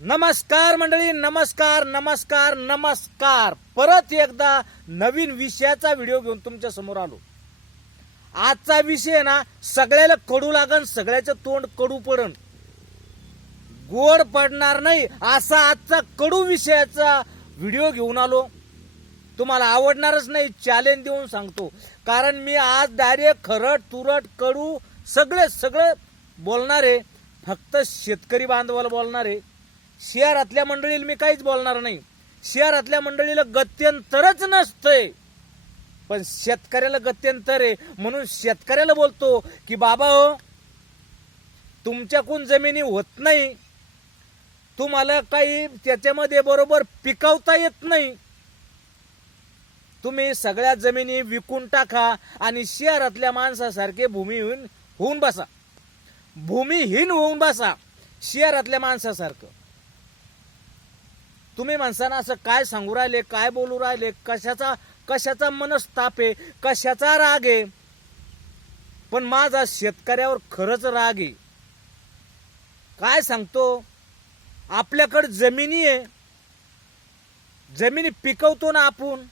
नमस्कार मंडळी नमस्कार नमस्कार नमस्कार. परत एकदा नवीन विषयाचा व्हिडिओ घेऊन तुमच्यासमोर आलो. आजचा विषय आहे ना सगळ्याला कडू लागन सगळ्याचं तोंड कडू पडन. गोड पडणार नाही असा आजचा कडू विषयाचा व्हिडिओ घेऊन आलो. तुम्हाला आवडणारच नाही चॅलेंज देऊन सांगतो. कारण मी आज डायरेक्ट खरट तुरट कडू सगळे सगळे बोलणार आहे फक्त शेतकरी बांधवाला बोलणार आहे शहरातल्या मंडळीला मी काहीच बोलणार नाही. शहरातल्या मंडळीला गत्यंतरच नसतंय. पण शेतकऱ्याला गत्यंतर आहे. म्हणून शेतकऱ्याला बोलतो की बाबा हो तुमच्याकडून जमिनी होत नाही. तुम्हाला काही त्याच्यामध्ये बरोबर पिकवता येत नाही. तुम्ही सगळ्या जमिनी विकून टाका आणि शहरातल्या माणसासारखे भूमिहीन होऊन बसा. भूमिहीन होऊन बसा. शहरातल्या माणसासारखं. तुम्ही माणसांना असं काय सांगू राहिले काय बोलू राहिले कशाचा कशाचा मनस्ताप आहे कशाचा राग आहे? पण माझा शेतकऱ्यावर खरंच राग आहे. काय सांगतो? आपल्याकडे जमिनी आहे. जमिनी पिकवतो ना आपण.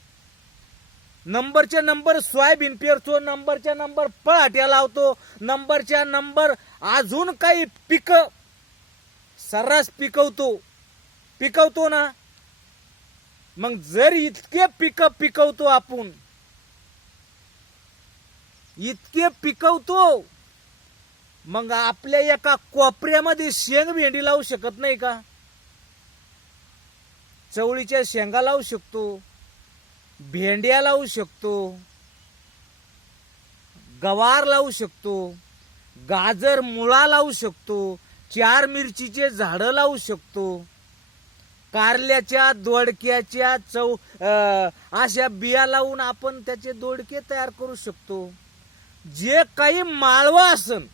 नंबरच्या नंबर सोयाबीन पेरतो नंबरच्या नंबर पळाट्या लावतो नंबरच्या नंबर अजून काही पिकं सर्रास पिकवतो. पिकवतो ना मग जर इतके पिक पिकवतो आपण इतके पिकवतो मग आपल्या एका कोपऱ्यामध्ये शेंग भेंडी लावू शकत नाही का? चवळीच्या शेंगा लावू शकतो भेंड्या लावू शकतो गवार लावू शकतो गाजर मुळा लावू शकतो चार मिरचीचे झाडं लावू शकतो. कारल्याच्या दोडक्याच्या चौ अशा बिया लावून आपण त्याचे दोडके तयार करू शकतो. जे काही माळवं असन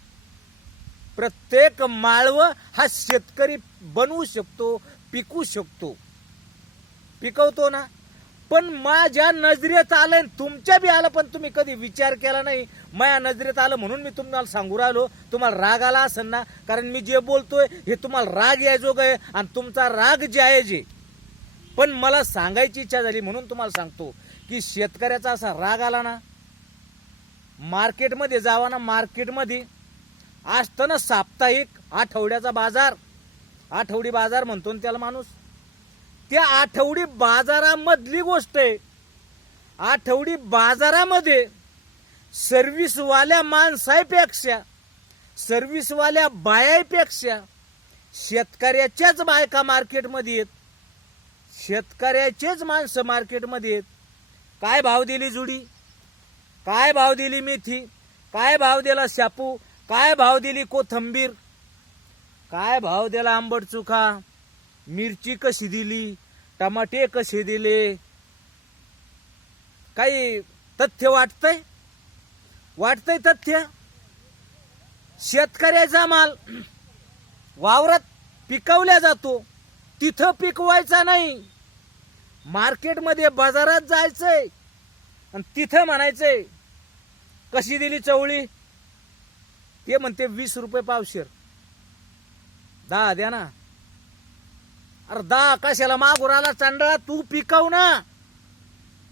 प्रत्येक माळवं हा शेतकरी बनवू शकतो पिकू शकतो. पिकवतो ना? पण माझ्या नजरेत आलं तुमच्या बी आलं पण तुम्ही कधी विचार केला नाही. माझ्या नजरेत आलं म्हणून मी तुम्हाला सांगू राहिलो. तुम्हाला राग आला असेल ना कारण मी जे बोलतोय हे तुम्हाला राग यायजोग आहे आणि तुमचा राग जे आहे जे. पण मला सांगायची इच्छा झाली म्हणून तुम्हाला सांगतो की शेतकऱ्याचा असा राग आला ना मार्केटमध्ये जावा ना मार्केटमध्ये. असतं ना साप्ताहिक आठवड्याचा बाजार. आठवडी बाजार म्हणतो ना त्याला माणूस. त्या आठवडी बाजारामधली गोष्ट आहे. आठवडी बाजारामध्ये सर्व्हिसवाल्या माणसापेक्षा सर्व्हिसवाल्या बायापेक्षा शेतकऱ्याच्याच बायका मार्केटमध्ये येत शेतकऱ्याचेच माणसं मार्केटमध्ये येत काय भाव दिली जुडी? काय भाव दिली मेथी? काय भाव दिला शापू? काय भाव दिली कोथंबीर? काय भाव दिला आंबट चुका मिरची कशी दिली? टमाटे कसे दिले? काही तथ्य वाटतंय? वाटतंय तथ्य? शेतकऱ्याचा माल वावरात पिकवल्या जातो तिथं पिकवायचा नाही. मार्केटमध्ये बाजारात जायचंय आणि तिथं म्हणायचंय कशी दिली चवळी? ते म्हणते वीस रुपये पावशेर. दहा द्या ना. अरे दहा कशाला मागून आला चांडळा? तू पिकव ना.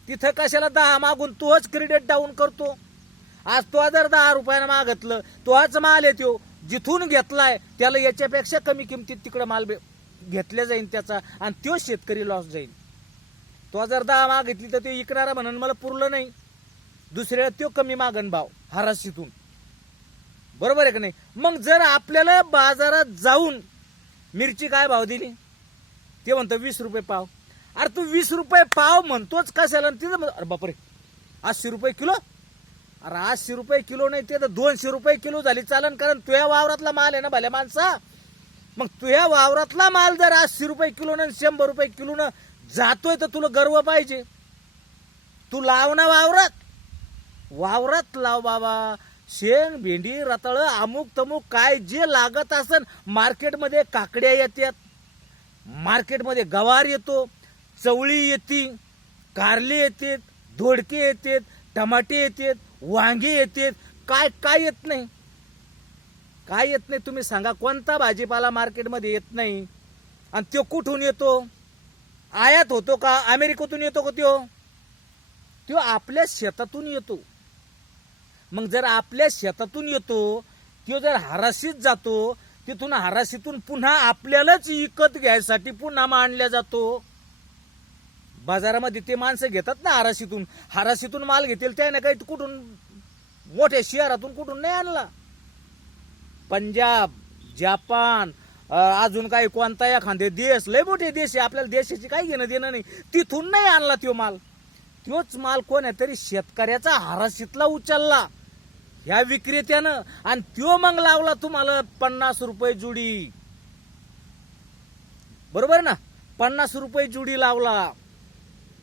तिथं कशाला दहा मागून तोच क्रेडिट डाऊन करतो? आज तो जर दहा रुपयानं मागितलं तोच माल येतो. जिथून घेतलाय त्याला याच्यापेक्षा कमी किमतीत तिकडं माल घेतल्या जाईल त्याचा आणि तो शेतकरी लॉस जाईल तो जर दहा मागितली तर ते इकणारा म्हणून मला पुरलं नाही. दुसऱ्याला तो कमी मागण भाव हराशीतून. बरोबर आहे का नाही? मग जर आपल्याला बाजारात जाऊन मिरची काय भाव दिली? ते म्हणतो वीस रुपये पाव. अरे तू वीस रुपये पाव म्हणतोच कशाला? आणि तिथं म्हण- अरे बापरे आठशे रुपये किलो? अरे आठशे रुपये किलो नाही ते तर दोनशे रुपये किलो झाली. चालन कारण तुझ्या वावरातला माल आहे ना भल्या माणसा? मग तुझ्या वावरातला माल जर आठशे रुपये किलो ना शंभर रुपये किलो न जातोय तर तुला गर्व पाहिजे. तू लाव ना वावरात. वावरात लाव बाबा. शेंग भेंडी रताळं अमुक तमुक काय जे लागत असन मार्केटमध्ये काकड्या येतात मार्केटमध्ये गवार येतो चवळी येते कारले येतात धोडके येतात टमाटे येतात वांगे येतात काय काय येत नाही? काय येत नाही तुम्ही सांगा. कोणता भाजीपाला मार्केटमध्ये येत नाही? आणि तो कुठून येतो? आयात होतो का? अमेरिकेतून येतो का त्यो तो आपल्या शेतातून येतो. मग जर आपल्या शेतातून येतो तो जर हाराशीत जातो तिथून हाराशीतून पुन्हा आपल्यालाच विकत घ्यायसाठी पुन्हा मांडल्या जातो. बाजारामध्ये ते माणसं घेतात ना हाराशीतून हाराशीतून माल घेतील त्याने काही कुठून मोठ्या शहरातून कुठून नाही आणला. पंजाब जपान अजून काही कोणता एखादे देश लय मोठे देश आहे. आपल्याला देशाची काही घेणं देणं नाही. तिथून नाही आणला तो माल. तोच माल कोण आहे तरी शेतकऱ्याचा हाराशीतला उचलला. ह्या विक्रेत्यानं आणि त्यो मग लावला तुम्हाला पन्नास रुपये जुडी. बरोबर ना? पन्नास रुपये जुडी लावला.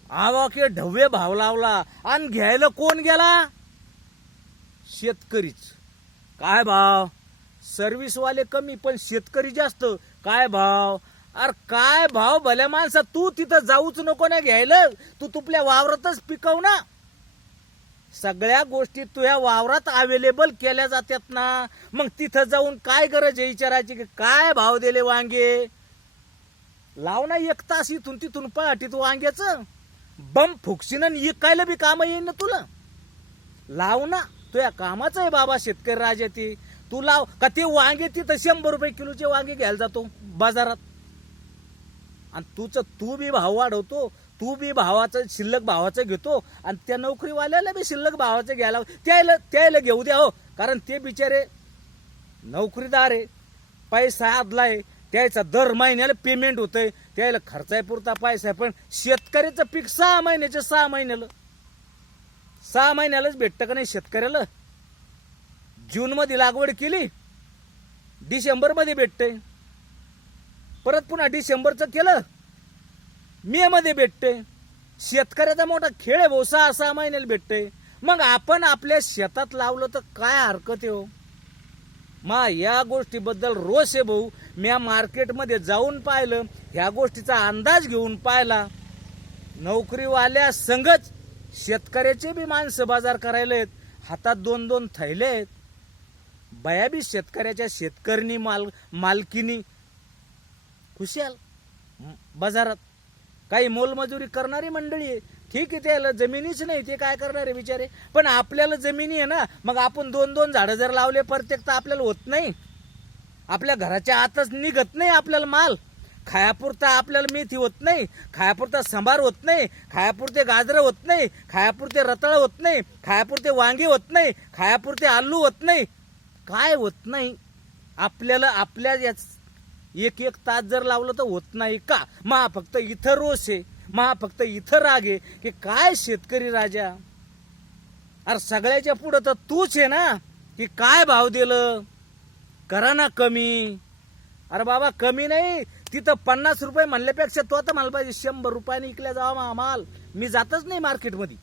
आवाके ढव्य भाव लावला. आणि घ्यायला कोण गेला? शेतकरीच. काय भाव? सर्व्हिसवाले कमी पण शेतकरी जास्त. काय भाव? अरे काय भाव? भल्या माणसा तू तिथं जाऊच नको ना घ्यायला. तू तुपल्या वावरातच पिकव ना. सगळ्या गोष्टी तुझ्या वावरात अवेलेबल केल्या जातात ना. मग तिथं जाऊन काय गरज आहे विचारायची की काय भाव दिले वांगे? लाव ना एक तास इथून तिथून पहाटीत वांग्याच. बम फुकशीनं इकायला बी काम येईन ना तुला. लाव ना. तुझ्या कामाचं आहे बाबा शेतकरी राजा ते तू लाव. का ते वांगे तिथं शंभर रुपये किलोचे वांगे घ्यायला जातो बाजारात. आणि तुझं तू बी भाव वाढवतो. तू बी भावाचं शिल्लक भावाचं घेतो आणि त्या नोकरीवाल्याला बी शिल्लक भावाचं घ्यायला त्याला त्याला घेऊ द्या हो. कारण ते बिचारे नोकरीदार आहे. पैसा आदलाय त्याचा दर महिन्याला पेमेंट होतंय. त्याला खर्चाय पुरता पैसा आहे. पण शेतकऱ्याचं पीक सहा महिन्याचं सहा महिन्याला. सहा महिन्यालाच भेटतं का नाही शेतकऱ्याला? जूनमध्ये लागवड केली. डिसेंबरमध्ये भेटतंय. परत पुन्हा डिसेंबरचं केलं. मे मध्ये भेटते शेतकऱ्याचा मोठा खेळ आहे भाऊ सहा सहा महिन्याला भेटते मग आपण आपल्या शेतात लावलं तर काय हरकत आहे हो? मा या गोष्टीबद्दल रोष आहे भाऊ. म्या मार्केटमध्ये जाऊन पाहिलं ह्या गोष्टीचा अंदाज घेऊन पाहिला. नोकरीवाल्या संगच शेतकऱ्याचे बी माणसं बाजार करायला आहेत. हातात दोन दोन थैले आहेत. बया बी शेतकऱ्याच्या शेतकऱ्यांनी माल मालकीनी खुशाल बाजारात. काही मोलमजुरी करणारी मंडळी आहे. ठीक आहे त्याला जमिनीच नाही ते काय करणार आहे बिचारे? पण आपल्याला जमिनी आहे ना मग आपण दोन दोन झाडं जर लावले प्रत्येक तर आपल्याला होत नाही. आपल्या घराच्या आतच निघत नाही आपल्याला माल. खायापुरता आपल्याला मेथी होत नाही खायापुरता सांबार होत नाही खायापुरते गाजरं होत नाही खायापुरते रताळ होत नाही खायापुरते वांगे होत नाही खायापुरते आलू होत नाही. काय होत नाही? आपल्याला आपल्या याच एक एक तास जर लावलं तर होत नाही का? मा फक्त इथं रोष आहे. मा फक्त इथं राग आहे. की काय शेतकरी राजा? अरे सगळ्याच्या पुढं तर तूच आहे ना? की काय भाव दिलं? करा ना कमी. अरे बाबा कमी नाही. तिथं पन्नास रुपये म्हणल्यापेक्षा तो आता मला पाहिजे. शंभर रुपयाने इकल्या जावा माल. मी जातच नाही मार्केटमध्ये.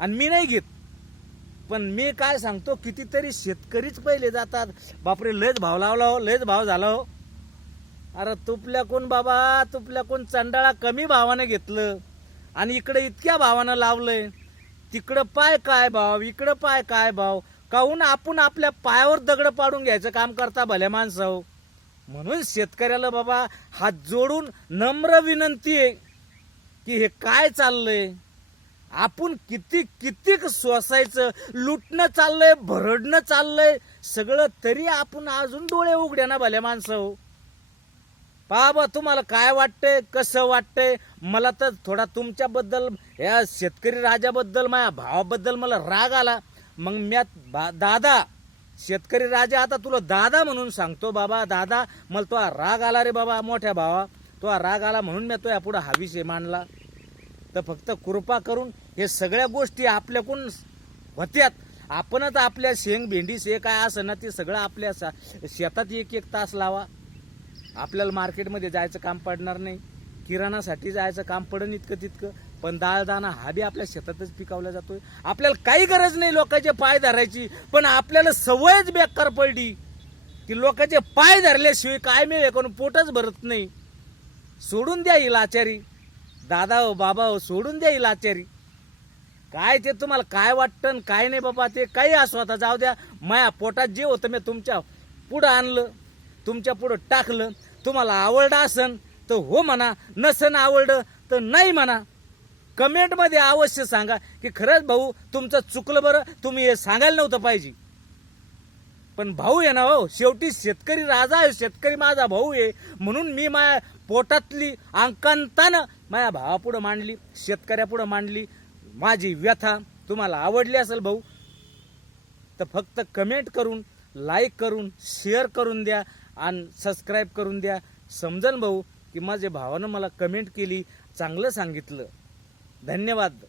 आणि मी नाही घेत. पण मी काय सांगतो कितीतरी शेतकरीच पहिले जातात. बापरे लयच भाव लावला हो लयच भाव झाला हो. अरे तुपल्या कोण बाबा तुपल्या कोण चंडाळा कमी भावानं घेतलं. आणि इकडे इतक्या भावानं लावलंय. तिकडं पाय काय भाव इकडं पाय काय भाव? काहून आपण आपल्या पायावर दगड पाडून घ्यायचं काम करता भल्या माणसं म्हणून शेतकऱ्याला बाबा हात जोडून नम्र विनंती आहे की हे काय चाललंय? आपण किती कितीक सोसायचं लुटणं चाललंय भरडणं चाललंय सगळं तरी आपण अजून डोळे उघड्या ना भल्या माणसं बा तुम्हाला काय वाटतंय? कसं वाटतंय? मला तर थोडा तुमच्याबद्दल या शेतकरी राजाबद्दल माझ्या भावाबद्दल मला राग आला. मग मी बा- दादा शेतकरी राजा आता तुला दादा म्हणून सांगतो बाबा. दादा मला तो राग आला रे बाबा मोठ्या भावा. तो राग आला म्हणून मी तो या हावीशे हा विषय मांडला. तर फक्त कृपा करून हे सगळ्या गोष्टी आपल्याकडून होत्यात. आपणच आपल्या शेंग भेंडी शे काय असं ना ते सगळं आपल्या सा- शेतात एक एक तास लावा. आपल्याला मार्केटमध्ये जायचं काम पडणार नाही. किराणासाठी जायचं काम पडन इतकं तितकं. पण डाळ दाणा हा बी आपल्या शेतातच पिकवला जातोय. आपल्याला काही गरज नाही लोकांचे पाय धरायची. पण आपल्याला सवयच बेकार पडली. की लोकांचे पाय धरल्याशिवाय काय मिळेल? कोण पोटच भरत नाही. सोडून द्या ही लाचारी. दादा हो बाबा हो सोडून द्या ही लाचारी. काय ते तुम्हाला काय वाटतं आणि काय नाही बाबा ते काही असो आता. जाऊ द्या. माया पोटात जे होतं मी तुमच्या पुढं आणलं. तुमच्या पुढं टाकलं. तुम्हाला आवडलं असन तर हो म्हणा. नसन आवडलं तर नाही म्हणा. कमेंटमध्ये अवश्य सांगा की खरंच भाऊ तुमचं चुकलं बरं तुम्ही हे सांगायला नव्हतं पाहिजे. पण भाऊ आहे ना हो शेवटी शेतकरी राजा आहे शेतकरी माझा भाऊ आहे. म्हणून मी माझ्या पोटातली अंकांतानं माझ्या भावापुढं मांडली शेतकऱ्यापुढं मांडली. माझी व्यथा तुम्हाला आवडली असेल भाऊ तर फक्त कमेंट करून लाईक करून शेअर करून द्या. आणि सबस्क्राईब करून द्या. समजन भाऊ की माझ्या भावानं मला कमेंट केली चांगलं सांगितलं. धन्यवाद.